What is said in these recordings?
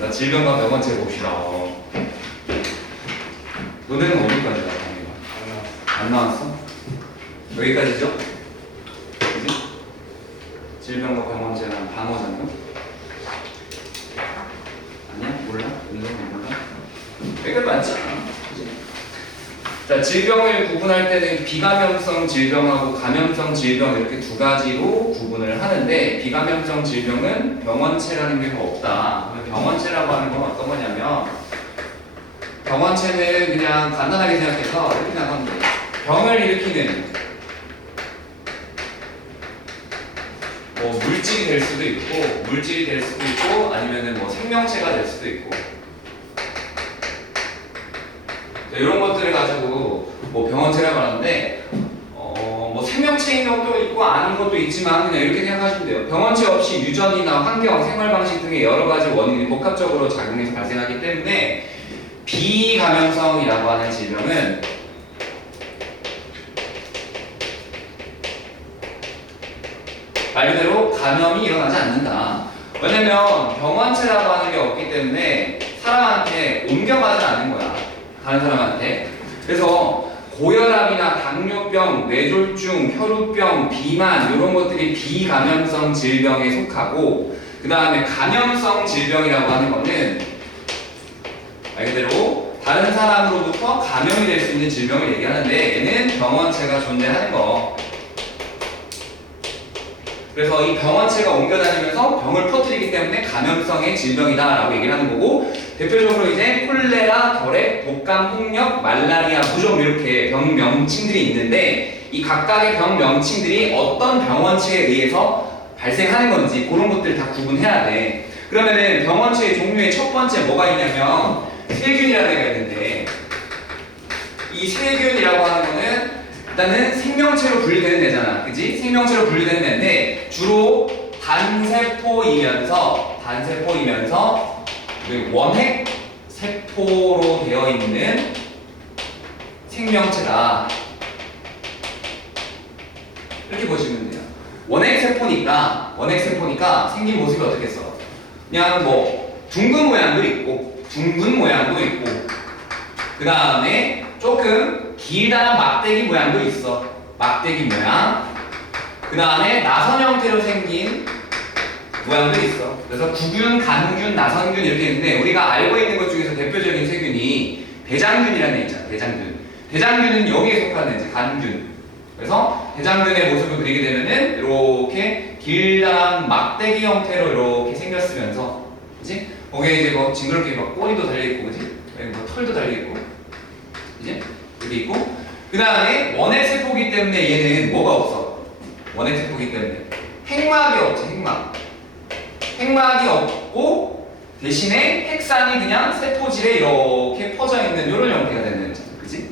자, 질병과 병원체 봅시다. 너네는 어디까지야? 안 나왔어? 여기까지죠? 그지? 질병과 병원체랑 방어잖아. 아니야? 몰라? 몰라? 여기까지 맞잖아. 그지? 자, 질병을 구분할 때는 비감염성 질병하고 감염성 질병 이렇게 두 가지로 구분을 하는데, 비감염성 질병은 병원체라는 게 없다. 병원체라고 하는 건 어떤 거냐면, 병원체는 그냥 간단하게 생각해서 이렇게 생각하면 돼. 병을 일으키는 뭐 물질이 될 수도 있고 아니면은 뭐 생명체가 될 수도 있고, 이런 것들을 가지고 뭐 병원체라고 하는데, 뭐 생명체인 것도 있고 아닌 것도 있지만 그냥 이렇게 생각하시면 돼요. 병원체 없이 유전이나 환경, 생활 방식 등의 여러 가지 원인이 복합적으로 작용해서 발생하기 때문에 비감염성이라고 하는 질병은 말 그대로 감염이 일어나지 않는다. 왜냐면 병원체라고 하는 게 없기 때문에 사람한테 옮겨가지 않는 거야. 다른 사람한테. 그래서 고혈압이나 당뇨병, 뇌졸중, 혈우병, 비만 이런 것들이 비감염성 질병에 속하고, 그 다음에 감염성 질병이라고 하는 거는 말 그대로 다른 사람으로부터 감염이 될 수 있는 질병을 얘기하는데, 얘는 병원체가 존재하는 거. 그래서 이 병원체가 옮겨다니면서 병을 퍼뜨리기 때문에 감염성의 질병이다라고 얘기를 하는 거고, 대표적으로 이제 콜레라, 결핵, 독감, 홍역, 말라리아, 무좀 이렇게 병 명칭들이 있는데, 이 각각의 병 명칭들이 어떤 병원체에 의해서 발생하는 건지 그런 것들을 다 구분해야 돼. 그러면은 병원체의 종류의 첫 번째 뭐가 있냐면 세균이라는 애가 있는데, 이 세균이라고 하는 거는 일단은 생명체로 분류되는 애잖아. 그지? 생명체로 분류되는 애인데 주로 단세포이면서 원핵 세포로 되어 있는 생명체다. 이렇게 보시면 돼요. 원핵 세포니까 생긴 모습이 어떻겠어? 그냥 뭐 둥근 모양도 있고 그 다음에 조금 길다란 막대기 모양도 있어. 막대기 모양. 그 다음에 나선 형태로 생긴 모양도 있어. 그래서 구균, 간균, 나선균 이렇게 있는데, 우리가 알고 있는 것 중에서 대표적인 세균이 대장균이라는 애 있잖아. 대장균은 여기에 속하는 애지. 간균. 그래서 대장균의 모습을 그리게 되면은 이렇게 길다란 막대기 형태로 이렇게 생겼으면서, 그지? 거기에 이제 뭐 징그럽게 막 꼬리도 달려있고, 그지? 뭐 털도 달려있고, 그지? 이렇게 있고, 그 다음에 원핵세포기 때문에 얘는 뭐가 없어? 원핵세포기 때문에 핵막이 없지. 핵막이 없고 대신에 핵산이 그냥 세포질에 이렇게 퍼져 있는 이런 형태가 되는 거잖아. 그지?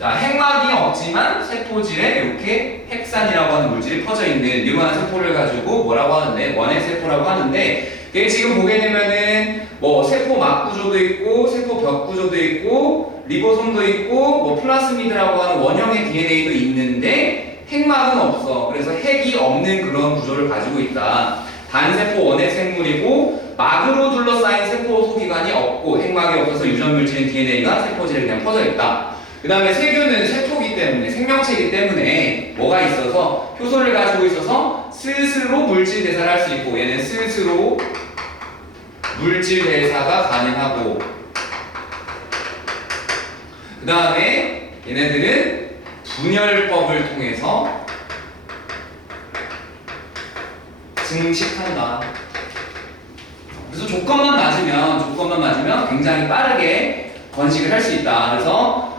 자, 핵막이 없지만 세포질에 이렇게 핵산이라고 하는 물질이 퍼져 있는 이러한 세포를 가지고 뭐라고 하는데, 원핵세포라고 하는데, 이게 지금 보게 되면은 뭐 세포막 구조도 있고 세포 벽 구조도 있고 리보솜도 있고 뭐 플라스미드라고 하는 원형의 DNA도 있는데 핵막은 없어. 그래서 핵이 없는 그런 구조를 가지고 있다. 단세포 원핵 생물이고 막으로 둘러싸인 세포 소기관이 없고 핵막이 없어서 유전 물질인 DNA가 세포질에 그냥 퍼져 있다. 그 다음에 세균은 세포기 때문에, 생명체이기 때문에 뭐가 있어서 효소를 가지고 있어서 스스로 물질 대사를 할 수 있고, 얘는 스스로 물질 대사가 가능하고, 그 다음에 얘네들은 분열법을 통해서 증식한다. 그래서 조건만 맞으면 굉장히 빠르게 번식을 할 수 있다. 그래서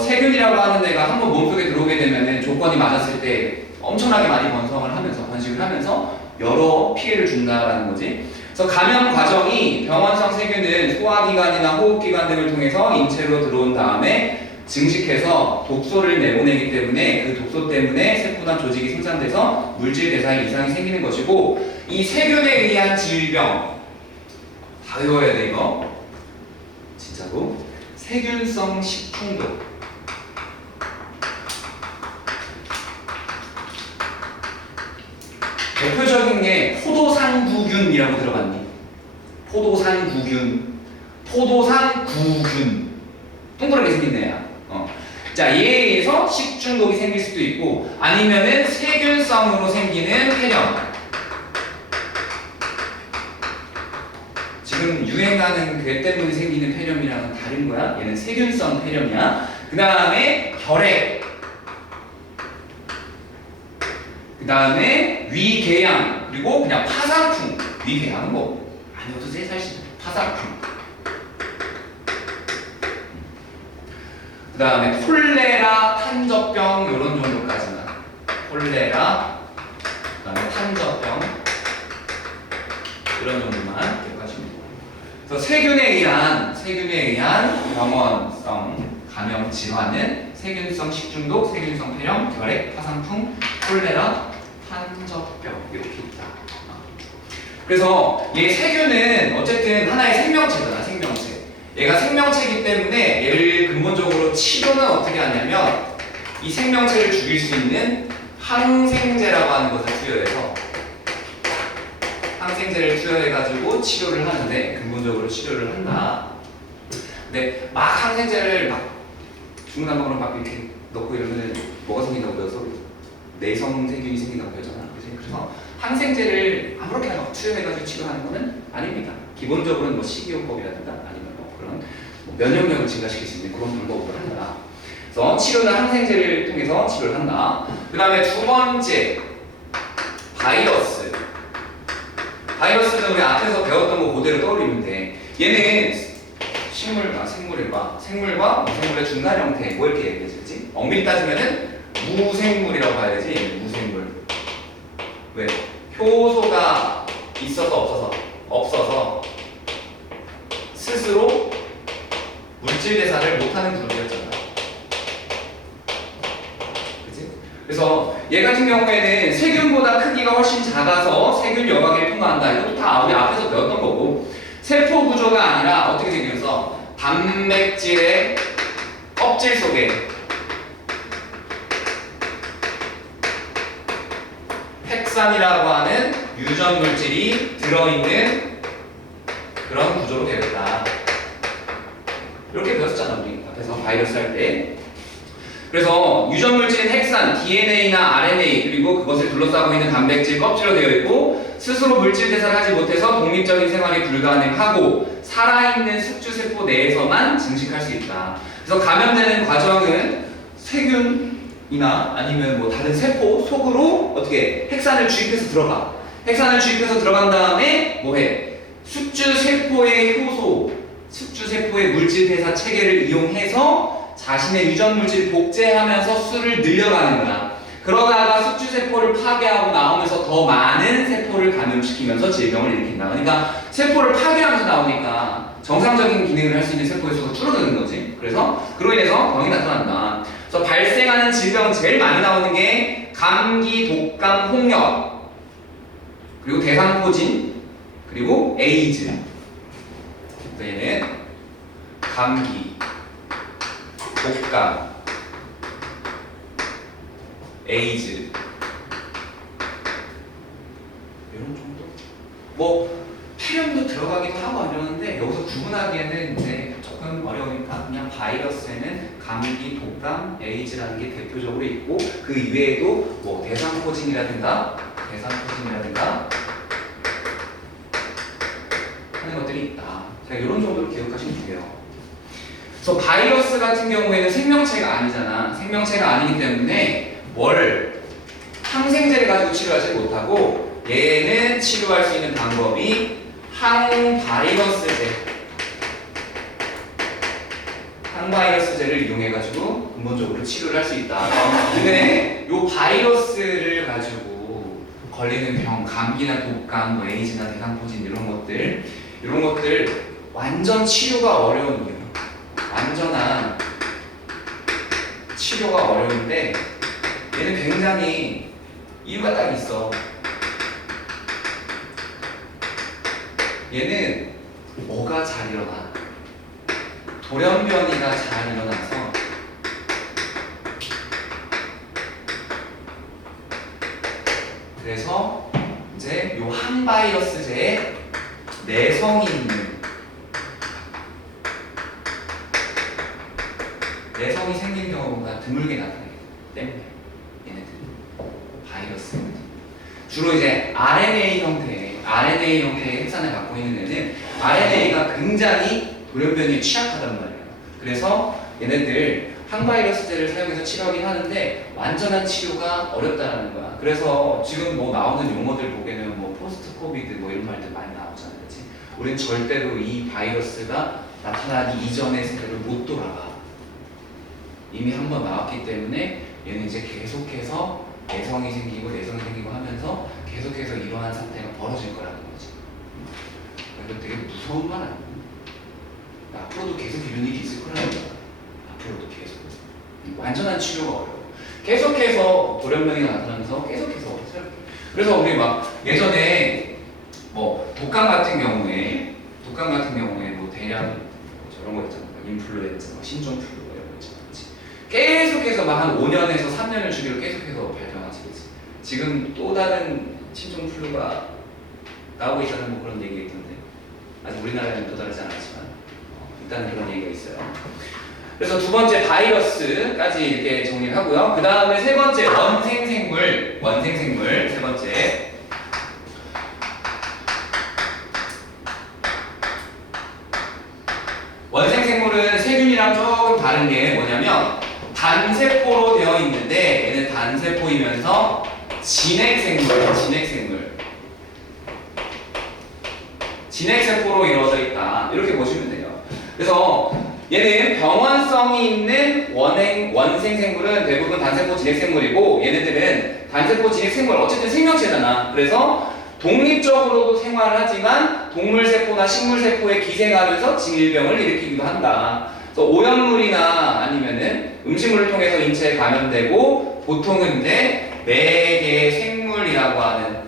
세균이라고 하는 애가 한번 몸속에 들어오게 되면은 조건이 맞았을 때 엄청나게 많이 번식을 하면서 여러 피해를 준다라는 거지. 그래서 감염 과정이 병원성 세균은 소화기관이나 호흡기관 등을 통해서 인체로 들어온 다음에 증식해서 독소를 내보내기 때문에 그 독소 때문에 세포나 조직이 생산돼서 물질 대사에 이상이 생기는 것이고, 이 세균에 의한 질병 다 외워야 돼 이거 진짜로. 세균성 식중독, 대표적인 게 포도상구균이라고 들어봤니? 포도산구균. 포도산구균. 동그랗게 생긴 애야. 자, 얘에 의해서 식중독이 생길 수도 있고 아니면은 세균성으로 생기는 폐렴. 지금 유행하는 괴 때문에 생기는 폐렴이랑은 다른 거야. 얘는 세균성 폐렴이야. 그 다음에 결핵. 그 다음에 위궤양. 그리고 그냥 파상풍. 위궤양은 뭐 아니어도 돼 사실. 파상풍. 그 다음에 콜레라, 탄저병 이런 정도까지만. 콜레라, 그 다음에 탄저병 이런 정도만 기억하시면 돼요. 그래서 세균에 의한 병원성 감염 질환은 세균성 식중독, 세균성 폐렴, 결핵, 파상풍, 콜레라, 탄저병 이렇게 있다. 그래서 얘 세균은 어쨌든 하나의 생명체잖아, 생명체. 얘가 생명체이기 때문에 얘를 근본적으로 치료는 어떻게 하냐면 이 생명체를 죽일 수 있는 항생제라고 하는 것을 투여해서 항생제를 투여해가지고 치료를 하는데 근본적으로 치료를 한다. 근데 막 항생제를 막 중구난방으로 막 이렇게 넣고 이러면 뭐가 생긴다고 그래서 내성 세균이 생긴다고 그러잖아. 그래서 항생제를 아무렇게나 막 투여해가지고 치료하는 거는 아닙니다. 기본적으로는 뭐 식이요법이라든가 아니면 뭐 그런 뭐 면역력을 증가시킬 수 있는 그런 방법으로 한다. 그래서 치료는 항생제를 통해서 치료를 한다. 그 다음에 두 번째 바이러스. 바이러스는 우리 앞에서 배웠던 거 그대로 떠올리면 돼. 얘는 생물과 무생물의 중간 형태 뭐 이렇게 얘기하지, 그치? 엄밀히 따지면은 무생물이라고 봐야 되지. 무생물. 왜? 효소가 있어서 없어서 스스로 물질 대사를 못하는 그룹이었잖아. 그치? 그래서 얘 같은 경우에는 세균보다 크기가 훨씬 작아서 세균 여과기를 통과한다. 이것도 다 우리 앞에서 배웠던 거고, 세포 구조가 아니라 어떻게 생겨서 단백질의 껍질 속에 핵산이라고 하는 유전 물질이 들어있는 그런 구조로 되어 있다. 이렇게 배웠잖아, 우리 앞에서 바이러스 할 때. 그래서 유전 물질인 핵산, DNA나 RNA 그리고 그것을 둘러싸고 있는 단백질 껍질로 되어 있고 스스로 물질 대사를 하지 못해서 독립적인 생활이 불가능하고 살아있는 숙주세포 내에서만 증식할 수 있다. 그래서 감염되는 과정은 세균이나 아니면 뭐 다른 세포 속으로 어떻게 핵산을 주입해서 들어가. 핵산을 주입해서 들어간 다음에 뭐해? 숙주세포의 효소, 숙주세포의 물질 대사 체계를 이용해서 자신의 유전 물질 복제하면서 수를 늘려가는 거야. 그러다가 숙주세포를 파괴하고 나오면서 더 많은 세포를 감염시키면서 질병을 일으킨다. 그러니까 세포를 파괴하면서 나오니까 정상적인 기능을 할 수 있는 세포의 수가 줄어드는 거지. 그래서 그로 인해서 병이 나타난다. 그래서 발생하는 질병 제일 많이 나오는 게 감기, 독감, 홍역, 그리고 대상포진, 그리고 에이즈. 그래서 얘는 감기, 독감, 에이즈 이런 정도? 뭐 폐렴도 들어가기도 하고 이러는데 여기서 구분하기에는 이제 조금 어려우니까 그냥 바이러스에는 감기, 독감, 에이즈라는 게 대표적으로 있고 그 이외에도 뭐 대상포진이라든가 하는 것들이 있다. 자, 이런 정도로 기억하시면 돼요. 그래서 바이러스 같은 경우에는 생명체가 아니잖아. 생명체가 아니기 때문에 항생제를 가지고 치료하지 못하고 얘는 치료할 수 있는 방법이 항바이러스제를 이용해가지고 근본적으로 치료를 할 수 있다. 근데 이 바이러스를 가지고 걸리는 병, 감기나 독감, 뭐 에이즈나 대상포진 이런 것들 완전 치료가 어려운 이유. 완전한 치료가 어려운데 얘는 굉장히 이유가 딱 있어. 얘는 뭐가 잘 일어나? 돌연변이가 잘 일어나서 그래서 이제 요 항바이러스제에 내성이 있는 내성이 생긴 경우가 드물게 나타나기 때문에 얘네들 바이러스 주로 이제 RNA 형태의 핵산을 갖고 있는 애는 RNA가 굉장히 돌연변이에 취약하단 말이에요. 그래서 얘네들 항바이러스제를 사용해서 치료하긴 하는데 완전한 치료가 어렵다는 거야. 그래서 지금 뭐 나오는 용어들 보기에는 뭐 포스트 코비드 뭐 이런 말들 많이 나오잖아요. 그렇지? 우린 절대로 이 바이러스가 나타나기 이전의 세계를 못 돌아가. 이미 한번 나왔기 때문에 얘는 이제 계속해서 내성이 생기고 하면서 계속해서 이러한 사태가 벌어질 거라는 거지. 이거 되게 무서운 말 아니야? 앞으로도 계속 이런 일이 있을 거라는 거야. 앞으로도 계속. 완전한 치료가 어려워. 계속해서 돌연변이가 나타나면서 계속해서 새롭게. 그래서 우리 막 예전에 뭐 독감 같은 경우에 뭐 대량 뭐 저런 거 있잖아. 인플루엔자, 신종플루 이런 거 있잖아. 계속해서 막 한 5년에서 3년을 주기로 계속해서 발병하지. 지금 또 다른 신종플루가 나오고 있다는 뭐 그런 얘기가 있던데 아직 우리나라에는 도달하지 않았지만 일단 그런 얘기가 있어요. 그래서 두 번째 바이러스까지 이렇게 정리를 하고요. 그 다음에 세 번째 원생생물 세 번째 원생생물은 세균이랑 조금 다른 게 뭐냐면 단세포로 되어 있는데 얘는 단세포이면서 진핵세포로 이루어져 있다. 이렇게 보시면 돼요. 그래서 얘는 병원성이 있는 원생생물은 대부분 단세포 진핵생물이고 얘네들은 단세포 진핵생물 어쨌든 생명체잖아. 그래서 독립적으로도 생활을 하지만 동물세포나 식물세포에 기생하면서 질병을 일으키기도 한다. 그래서 오염물이나 아니면은 음식물을 통해서 인체에 감염되고 보통은 이제 매개생물이라고 하는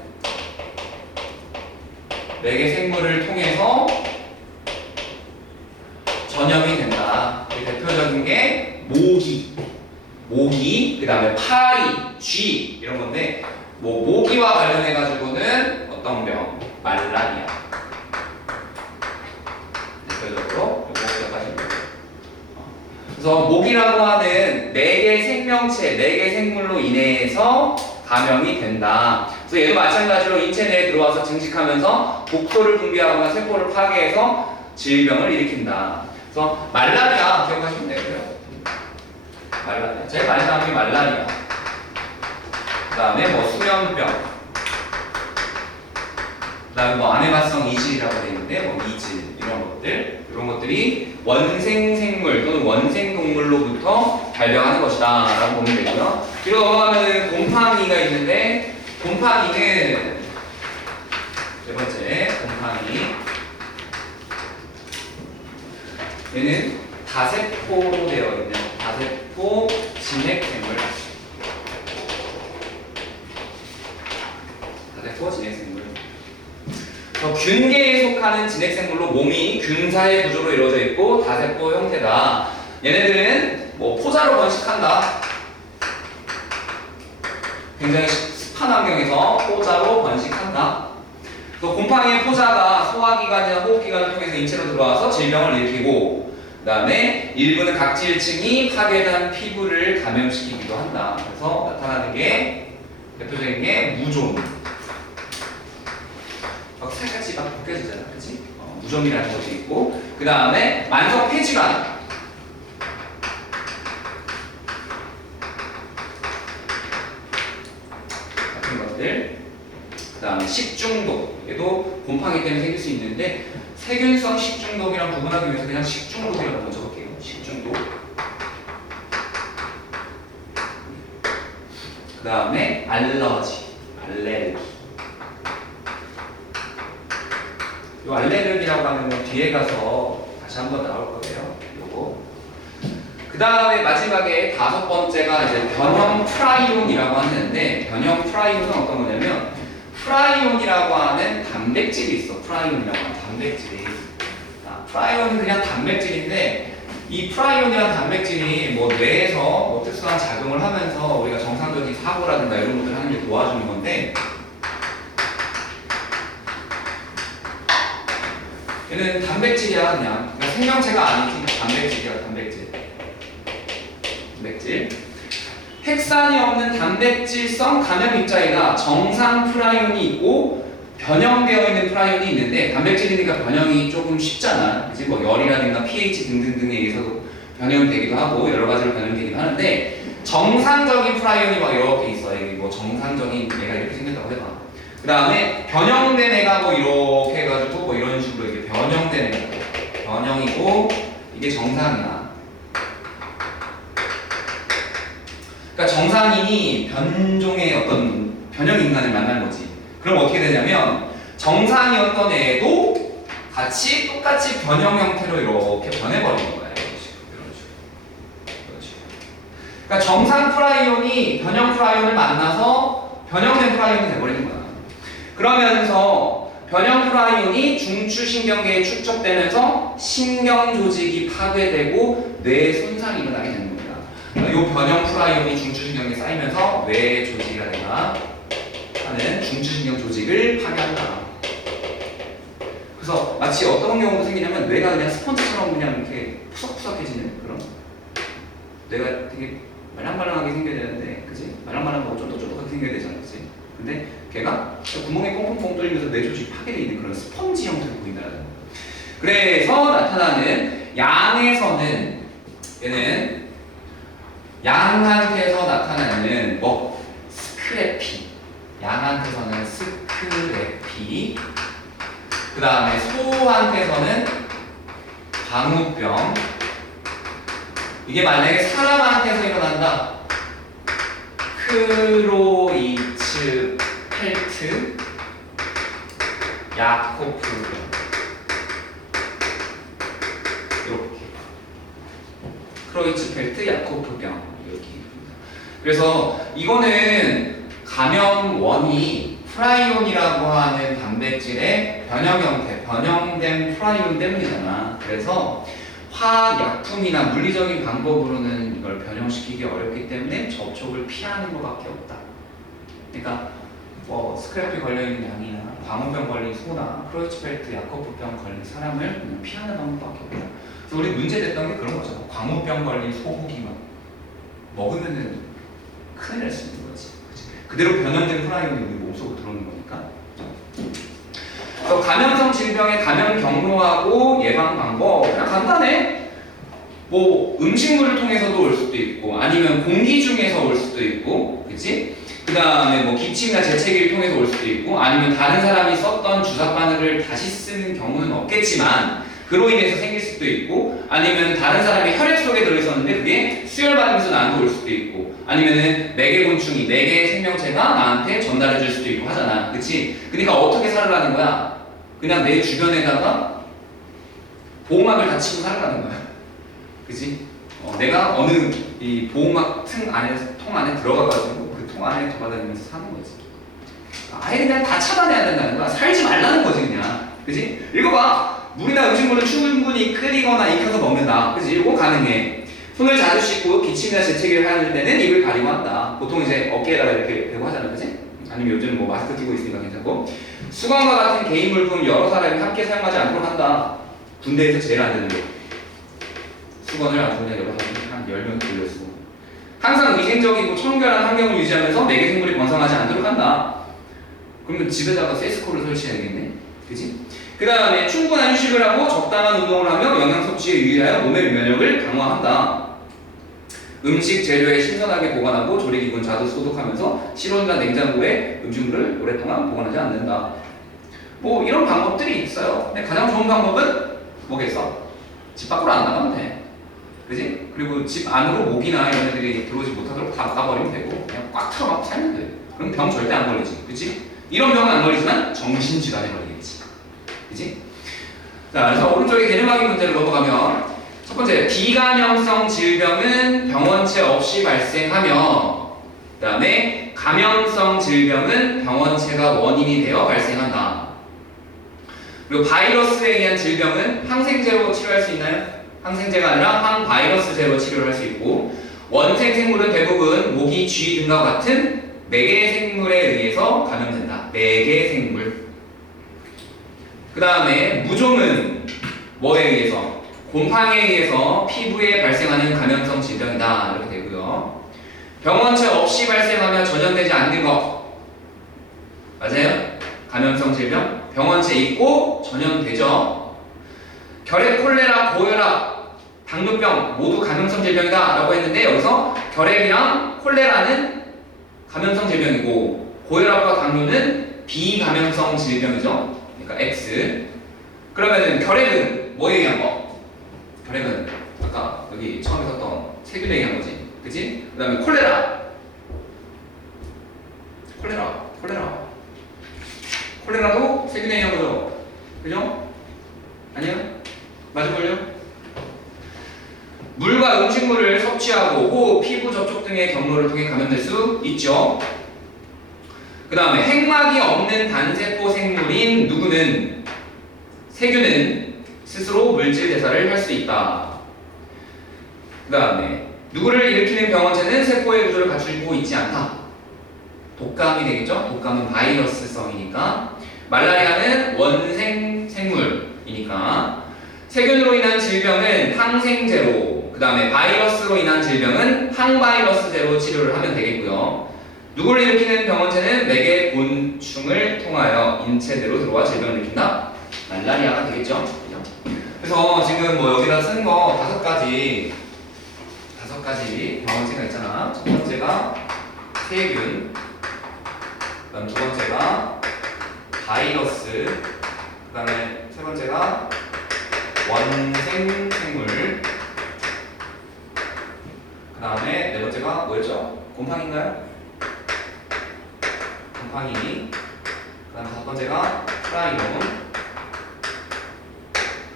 매개생물을 통해서 전염이 된다. 대표적인 게 모기, 그 다음에 파리, 쥐 이런 건데 뭐 모기와 관련해 가지고는 어떤 병? 말라리아. 대표적으로 이거 기억하시면 돼요. 그래서 모기라고 하는 4개 생명체, 4개 생물로 인해서 감염이 된다. 그래서 얘도 마찬가지로 인체 내에 들어와서 증식하면서 독소를 분비하거나 세포를 파괴해서 질병을 일으킨다. 그래서 말라리아 기억하시면 되고요. 말라리아. 제일 많이 나오는 게 말라리아. 그 다음에 뭐 수면병. 그 다음에 뭐 아메바성 이질이라고 되어 있는데 뭐 이질 이런 것들이 원생생물 또는 원생동물로부터 발병하는 것이다 라고 보면 되고요. 뒤로 넘어가면 곰팡이가 있는데 곰팡이는 세 번째 곰팡이 얘는 다세포로 되어 있는 다세포 진핵생물 균계에 속하는 진핵생물로 몸이 균사의 구조로 이루어져 있고 다세포 형태다. 얘네들은 뭐 포자로 번식한다. 굉장히 습한 환경에서 포자로 번식한다. 또 곰팡이의 포자가 소화기관이나 호흡기관을 통해서 인체로 들어와서 질병을 일으키고 그 다음에 일부는 각질층이 파괴된 피부를 감염시키기도 한다. 그래서 나타나는 게 대표적인 게 무좀. 막 살같이 막 벗겨지잖아, 그렇지? 무좀이라는 것이 있고 그 다음에 만성 폐질환. 같은 것들. 그 다음에 식중독. 얘도 곰팡이 때문에 생길 수 있는데 세균성 식중독이랑 구분하기 위해서 그냥 식중독이라고 먼저 볼게요. 식중독. 그 다음에 알레르기. 이 알레르기라고 하는 건 뒤에 가서 다시 한번 나올 거예요. 요거. 그 다음에 마지막에 5번째가 이제 변형 프라이온이라고 하는데 변형 프라이온은 어떤 거냐면 프라이온이라고 하는 단백질이 있어. 프라이온이라고 하는 단백질이. 프라이온은 그냥 단백질인데 이 프라이온이라는 단백질이 뭐 뇌에서 뭐 특수한 작용을 하면서 우리가 정상적인 사고라든가 이런 것들을 하는 데 도와주는 건데 얘는 단백질이야 그냥. 그러니까 생명체가 아니지. 단백질이야 단백질. 단백질. 핵산이 없는 단백질성 감염 입자에다 정상 프라이온이 있고 변형되어 있는 프라이온이 있는데 단백질이니까 변형이 조금 쉽잖아. 그치? 뭐 열이라든가 pH 등등등에 의해서도 변형되기도 하고 여러 가지로 변형되기도 하는데 정상적인 프라이온이 막 이렇게 있어. 여기 뭐 정상적인 애가 이렇게 생겼다고 해봐. 그 다음에 변형된 애가 뭐 이렇게 해가지고 뭐 이런 식으로 이렇게 변형된 애가 변형이고 이게 정상이야. 그러니까 정상인이 변종의 어떤 변형 인간을 만난 거지. 그럼 어떻게 되냐면 정상이었던 애도 같이 똑같이 변형 형태로 이렇게 변해버리는 거야. 이런 식으로. 그러니까 정상 프라이온이 변형 프라이온을 만나서 변형된 프라이온이 돼버리는 거야. 그러면서 변형 프라이온이 중추신경계에 축적되면서 신경 조직이 파괴되고 뇌 손상이 일어나게 되는 겁니다. 이 변형 프라이온이 중추신경계에 쌓이면서 뇌 조직이라든가 하는 중추신경 조직을 파괴한다. 그래서 마치 어떤 경우도 생기냐면 뇌가 그냥 스펀지처럼 그냥 이렇게 푸석푸석해지는 그런, 뇌가 되게 말랑말랑하게 생겨야 되는데, 그지? 말랑말랑하고 쫀득쫀득하게 생겨야 되잖아, 그지? 근데 걔가 구멍이 뻥뻥뻥 뚫리면서 뇌 조직이 파괴되어 있는 그런 스펀지 형태로 보인다는 거예요. 그래서 나타나는 양에서는 얘는 양한테서 나타나는 뭐 스크래피, 양한테서는 스크래피, 그 다음에 소한테서는 광우병. 이게 만약에 사람한테서 일어난다, 크로이츠 펠트 야코프병. 이렇게 크로이츠 펠트 야코프병 여기. 그래서 이거는 감염원이 프라이온이라고 하는 단백질의 변형 형태, 변형된 프라이온 때문이잖아. 그래서 화약품이나 물리적인 방법으로는 이걸 변형시키기 어렵기 때문에 접촉을 피하는 것밖에 없다. 그러니까 뭐 스크래피 걸려있는 양이나 광우병 걸린 소나 크로이츠펠트 야코프병 걸린 사람을 그냥 피하는 방법밖에 없다. 그래서 우리 문제됐던 게 그런 거죠. 광우병 걸린 소고기만 먹으면은 큰일 날 수 있는 거지. 그대로 변형된 프라이온이 우리 몸속으로 들어오는 거니까. 그래서 감염성 질병의 감염 경로하고 예방 방법 그냥 간단해. 뭐 음식물을 통해서도 올 수도 있고 아니면 공기 중에서 올 수도 있고, 그치? 그 다음에 뭐 기침이나 재채기를 통해서 올 수도 있고 아니면 다른 사람이 썼던 주사 바늘을 다시 쓰는 경우는 없겠지만 그로 인해서 생길 수도 있고 아니면 다른 사람이 혈액 속에 들어있었는데 그게 수혈받으면서 나한테 올 수도 있고 아니면은 매개곤충이 내 개의 생명체가 나한테 전달해 줄 수도 있고 하잖아. 그치? 그러니까 어떻게 살으라는 거야? 그냥 내 주변에다가 보호막을 다 치고 살으라는 거야. 그치? 내가 어느 이 보호막 통 안에 들어가가지고 그 통 안에 돌아다니면서 사는 거지. 아예 그냥 다 차단해야 된다는 거야. 살지 말라는 거지 그냥. 그치? 읽어봐. 물이나 음식물을 충분히 끓이거나 익혀서 먹는다. 그치? 이거 가능해. 손을 자주 씻고 기침이나 재채기를 하는 때는 입을 가리고 한다. 보통 이제 어깨에다가 이렇게 대고 하잖아. 그치? 아니면 요즘은 뭐 마스크 끼고 있으니까 괜찮고. 수건과 같은 개인 물품 여러 사람이 함께 사용하지 않도록 한다. 군대에서 제일 안 되는 거. 수건을 아주 그냥 여러 사람이 한 10명 돌려쓰고. 항상 위생적이고 청결한 환경을 유지하면서 매개생물이 번성하지 않도록 한다. 그러면 집에다가 세스코를 설치해야겠네. 그치? 그 다음에 충분한 휴식을 하고 적당한 운동을 하며 영양 섭취에 유의하여 몸의 면역을 강화한다. 음식 재료에 신선하게 보관하고 조리기구는 자주 소독하면서 실온이나 냉장고에 음식물을 오랫동안 보관하지 않는다. 뭐 이런 방법들이 있어요. 근데 가장 좋은 방법은 뭐겠어? 집 밖으로 안 나가면 돼. 그지? 그리고 집 안으로 모기나 이런 애들이 들어오지 못하도록 다 막아버리면 되고 그냥 꽉 틀어막고 살면 돼. 그럼 병 절대 안 걸리지. 그치? 이런 병은 안 걸리지만 정신질환에 걸리겠지. 그치? 자, 그래서 오른쪽에 개념학의 문제를 넘어가면 첫 번째, 비감염성 질병은 병원체 없이 발생하며 그 다음에 감염성 질병은 병원체가 원인이 되어 발생한다. 그리고 바이러스에 의한 질병은 항생제로 치료할 수 있나요? 항생제가 아니라 항바이러스제로 치료를 할 수 있고 원생 생물은 대부분 모기, 쥐 등과 같은 매개생물에 의해서 감염된다. 매개생물. 그 다음에 무종은 뭐에 의해서? 곰팡이에 의해서 피부에 발생하는 감염성 질병이다. 이렇게 되고요. 병원체 없이 발생하며 전염되지 않는 것. 맞아요? 감염성 질병. 병원체 있고 전염되죠. 결핵, 콜레라, 고혈압, 당뇨병 모두 감염성 질병이다 라고 했는데 여기서 결핵이랑 콜레라는 감염성 질병이고 고혈압과 당뇨는 비감염성 질병이죠. 그러니까 X. 그러면은 결핵은 뭐에 의한 거? 결핵은 아까 여기 처음에 썼던 세균에 의한 거지. 그치? 그 다음에 콜레라도 세균에 의한 거죠. 그죠? 아니요? 맞을걸요? 물과 음식물을 섭취하고 호흡, 피부 접촉 등의 경로를 통해 감염될 수 있죠. 그 다음에 핵막이 없는 단세포 생물인 누구는 세균은 스스로 물질 대사를 할 수 있다. 그 다음에 누구를 일으키는 병원체는 세포의 구조를 갖추고 있지 않다. 독감이 되겠죠? 독감은 바이러스성이니까. 말라리아는 원생 생물이니까. 세균으로 인한 질병은 항생제로, 그 다음에 바이러스로 인한 질병은 항바이러스제로 치료를 하면 되겠고요. 누구를 일으키는 병원체는 매개 곤충을 통하여 인체내로 들어와 질병을 일으킨다. 말라리아가 되겠죠. 그래서 지금 뭐 여기다 쓴 거 다섯 가지 병원체가 있잖아. 첫 번째가 세균, 그다음 두 번째가 바이러스, 그다음에 세 번째가 원생 생물, 그다음에 네 번째가 뭐였죠? 곰팡이인가요? 곰팡이. 그다음 다섯 번째가 프라이온.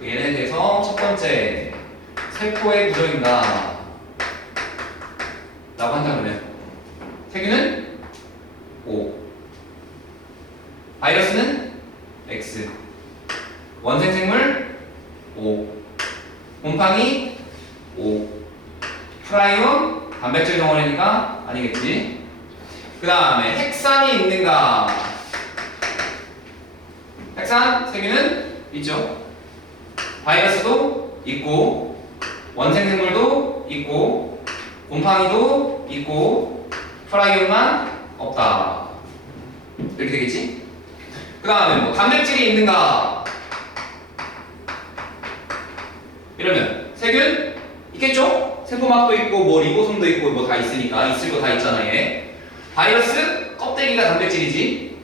얘네에 대해서 첫 번째 세포의 구조인가 라고 한다면 세균은 O, 바이러스는 X, 원생생물 O, 곰팡이 O, 프라이온 단백질 덩어리니까 아니겠지. 그 다음에 핵산이 있는가? 핵산 세균은 있죠. 바이러스도 있고 원생생물도 있고 곰팡이도 있고 프라이온만 없다. 이렇게 되겠지? 그 다음에 뭐 단백질이 있는가? 이러면 세균 있겠죠? 세포막도 있고 뭐 리보솜도 있고 뭐 다 있으니까 있을 거 다 있잖아 얘. 바이러스 껍데기가 단백질이지.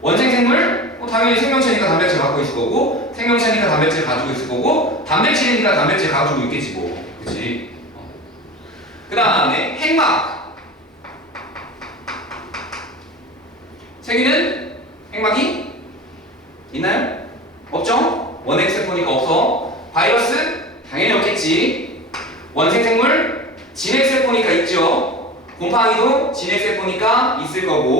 원생생물 당연히 생명체니까 단백질 갖고 있을 거고 생명체니까 단백질 가지고 있을 거고 단백질이니까 단백질 가지고 있겠지 뭐. 그치? 그 다음에 핵막. 세균은 핵막이 있나요? 없죠? 원핵세포니까 없어. 바이러스 당연히 없겠지. 원생생물 진핵세포니까 있죠. 곰팡이도 진핵세포니까 있을 거고